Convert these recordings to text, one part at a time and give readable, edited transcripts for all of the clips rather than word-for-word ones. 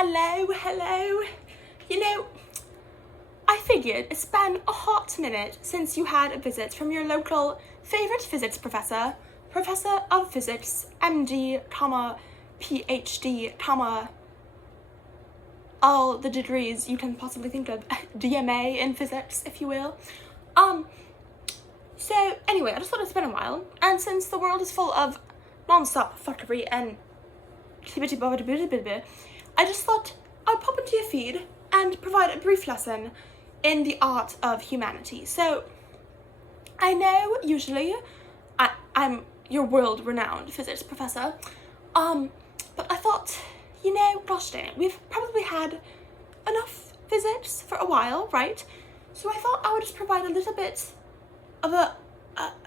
Hello. You know, I figured it's been a hot minute since you had a visit from your local favourite physics professor, Professor of Physics, MD, PhD, all the degrees you can possibly think of, DMA in physics, if you will. So anyway, I just thought it's been a while, and since the world is full of non-stop fuckery and I just thought I'd pop into your feed and provide a brief lesson in the art of humanity. So, I know usually I'm your world-renowned physics professor, but I thought, gosh dang it, we've probably had enough physics for a while, right? So I thought I would just provide a little bit of a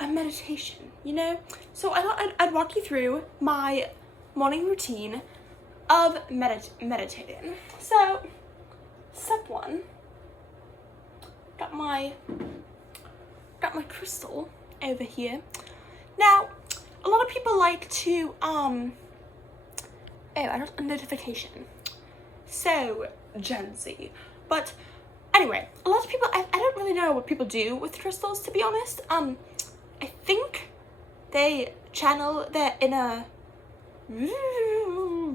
meditation, So I thought I'd walk you through my morning routine of meditating. So, step one, got my crystal over here. Now, a lot of people like to, I got a notification. So, Gen Z. But, anyway, a lot of people, I don't really know what people do with crystals, to be honest. I think they channel their inner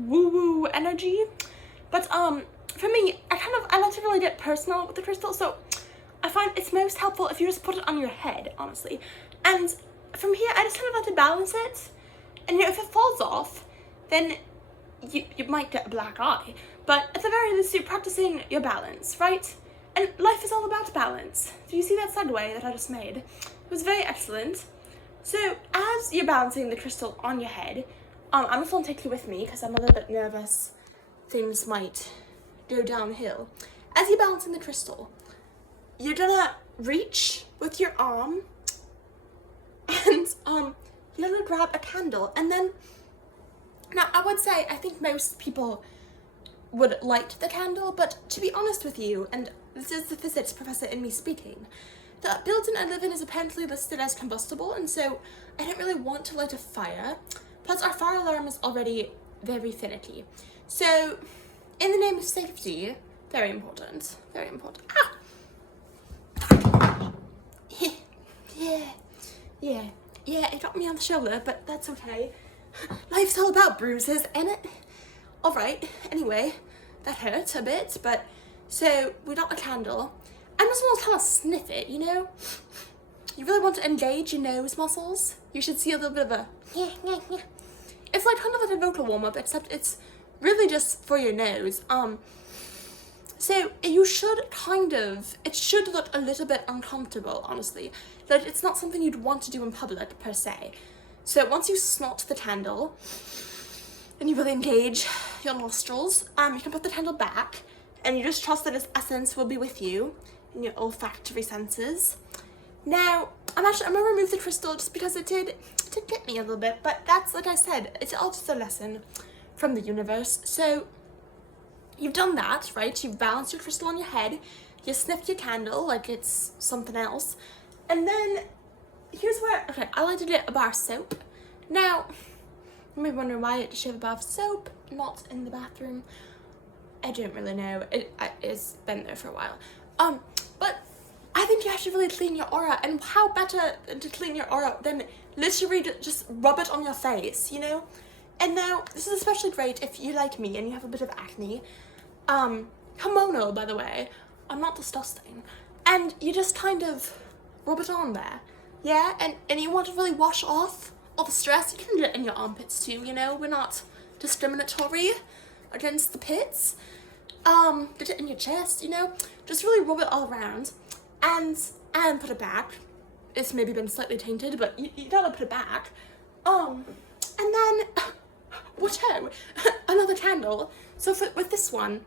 woo-woo energy, but for me, I like to really get personal with the crystal, so I find it's most helpful if you just put it on your head, honestly. And from here, I just kind of like to balance it, and if it falls off, then you might get a black eye, but at the very least, you're practicing your balance, right? And life is all about balance. Do you see that segue that I just made? It was very excellent. So, as you're balancing the crystal on your head, I'm just gonna take you with me because I'm a little bit nervous things might go downhill. As you're balancing the crystal, you're gonna reach with your arm and you're gonna grab a candle, and then, now I would say I think most people would light the candle, but to be honest with you, and this is the physics professor in me speaking, the building I live in is apparently listed as combustible, and so I don't really want to light a fire. Plus, our fire alarm is already very finicky. So, in the name of safety, very important. Yeah, it got me on the shoulder, but that's okay. Life's all about bruises, ain't it? Alright, anyway, that hurt a bit, but, so, we got a candle. I'm just gonna kind of sniff it, You really want to engage your nose muscles? You should see a little bit of a It's like kind of like a vocal warm-up, except it's really just for your nose. So you should it should look a little bit uncomfortable, honestly. Like, it's not something you'd want to do in public, per se. So once you snort the candle, and you really engage your nostrils, you can put the candle back, and you just trust that its essence will be with you in your olfactory senses. Now, I'm gonna remove the crystal just because it did get me a little bit, but that's, like I said, it's all just a lesson from the universe. So, you've done that, right? You've balanced your crystal on your head, you sniffed your candle like it's something else, and then, here's where, okay, I like to get a bar of soap. Now, you may wonder why I should have a bar of soap, not in the bathroom. I don't really know, it's been there for a while. But I think you have to really clean your aura, and how better to clean your aura than literally just rub it on your face, And now, this is especially great if you like me and you have a bit of acne. Hormonal, by the way. I'm not disgusting. And you just kind of rub it on there, yeah? And you want to really wash off all the stress. You can do it in your armpits too, We're not discriminatory against the pits. Get it in your chest, Just really rub it all around. And put it back. It's maybe been slightly tainted, but you gotta put it back. And then, whatever, another candle. So with this one,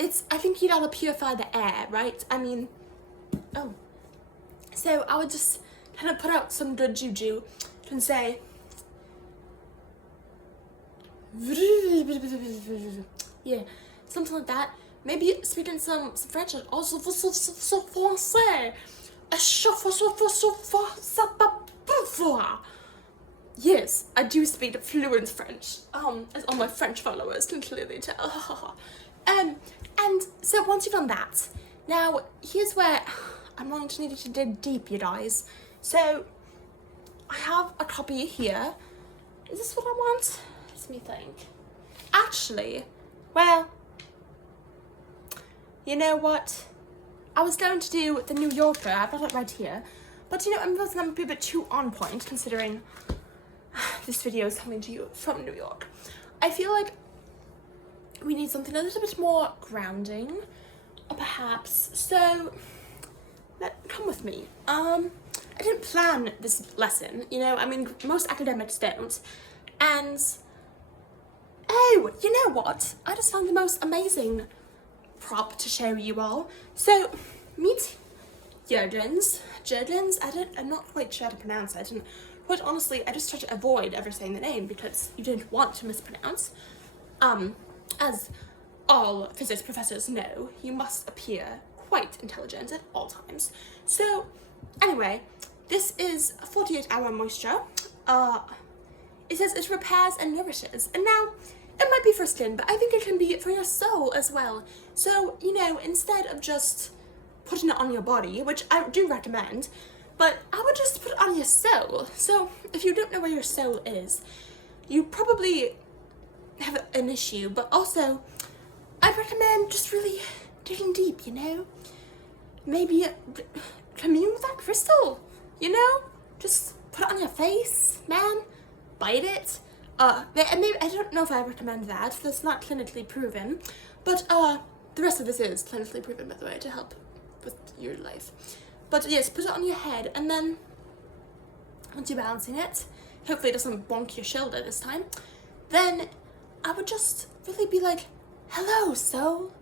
I think you gotta purify the air, right? So I would just kind of put out some good juju and say, yeah, something like that. Maybe speaking some French, also français. Yes, I do speak fluent French, as all my French followers can clearly tell. And so once you've done that, now here's where I'm going to need you to dig deep, you guys. So I have a copy here. Is this what I want? Let me think. Actually, well, you know what? I was going to do the New Yorker. I've got it right here. But you know, I'm going to be a bit too on point considering this video is coming to you from New York. I feel like we need something a little bit more grounding, perhaps. So, come with me. I didn't plan this lesson, you know, I mean, most academics don't. And, oh, you know what? I just found the most amazing prop to show you all. So, meet Jurgens. I'm not quite sure how to pronounce it, and quite honestly, I just try to avoid ever saying the name because you don't want to mispronounce. As all physics professors know, you must appear quite intelligent at all times. So, anyway, this is a 48-hour moisture. It says it repairs and nourishes, and now, it might be for skin, but I think it can be for your soul as well. So, you know, instead of just putting it on your body, which I do recommend, but I would just put it on your soul. So, if you don't know where your soul is, you probably have an issue, but also, I'd recommend just really digging deep, you know? Maybe commune with that crystal, you know? Just put it on your face, man. Bite it. Maybe, I don't know if I recommend that. That's not clinically proven. But, the rest of this is clinically proven, by the way, to help with your life. But yes, put it on your head, and then, once you're balancing it, hopefully it doesn't bonk your shoulder this time, then I would just really be like, hello, soul.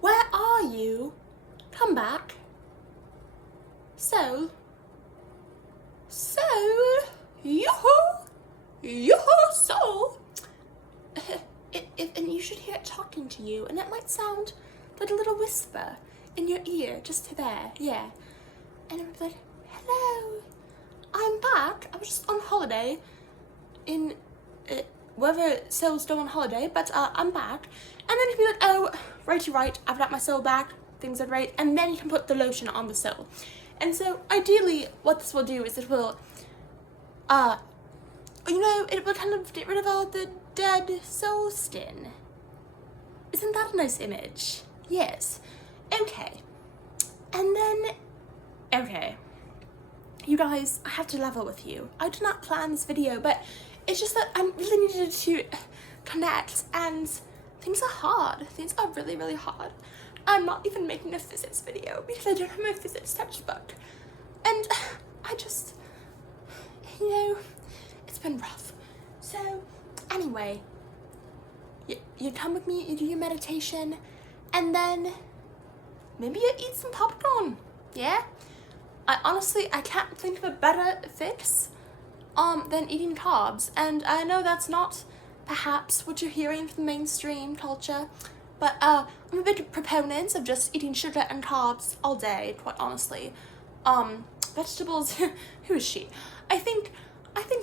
Where are you? Come back. Soul. Soul. Yoo-hoo. Yoo-hoo, soul. And you should hear it talking to you, and it might sound like a little whisper in your ear, just there, yeah. And it would be like, hello, I'm back. I was just on holiday in wherever souls go on holiday, but I'm back. And then you can be like, oh, righty right, I've got my soul back, things are great. And then you can put the lotion on the soul. And so ideally what this will do is it will, you know, it will kind of get rid of all the dead soul skin. Isn't that a nice image? Yes. Okay. And then, okay. You guys, I have to level with you. I did not plan this video, but it's just that I really needed to connect, and things are hard. Things are really, really hard. I'm not even making a physics video because I don't have my physics textbook. And I just, you know, it's been rough. So, anyway, you come with me, you do your meditation, and then maybe you eat some popcorn, yeah? I can't think of a better fix than eating carbs, and I know that's not perhaps what you're hearing from mainstream culture, but I'm a big proponent of just eating sugar and carbs all day, quite honestly. Vegetables, who is she? I think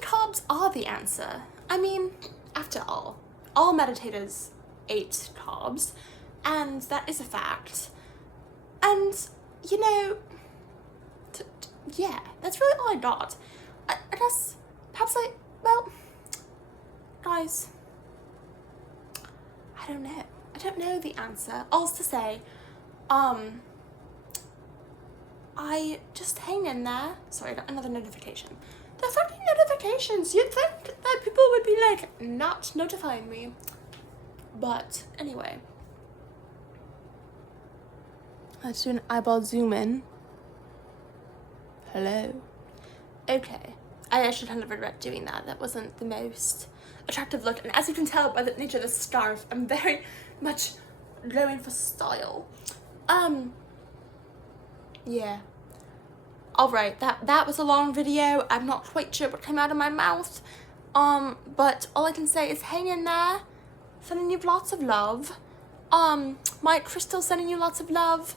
carbs are the answer. I mean, after all meditators ate carbs, and that is a fact. And, you know, yeah, that's really all I got. I guess, perhaps well, guys, I don't know. I don't know the answer. All's to say, I just hang in there. Sorry, I got another notification. The fucking notifications! You'd think that people would be like, not notifying me. But, anyway. Let's do an eyeball zoom in. Hello. Okay. I actually kind of regret doing that. That wasn't the most attractive look. And as you can tell by the nature of the scarf, I'm very much going for style. Yeah. Alright, that was a long video. I'm not quite sure what came out of my mouth. But all I can say is hang in there. Sending you lots of love. My crystal's sending you lots of love.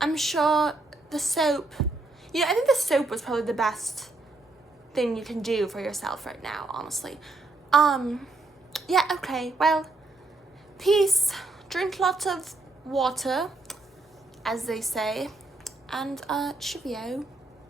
I'm sure the soap, you know, I think the soap was probably the best thing you can do for yourself right now, honestly. Yeah, okay, well, peace, drink lots of water, as they say, and cheerio.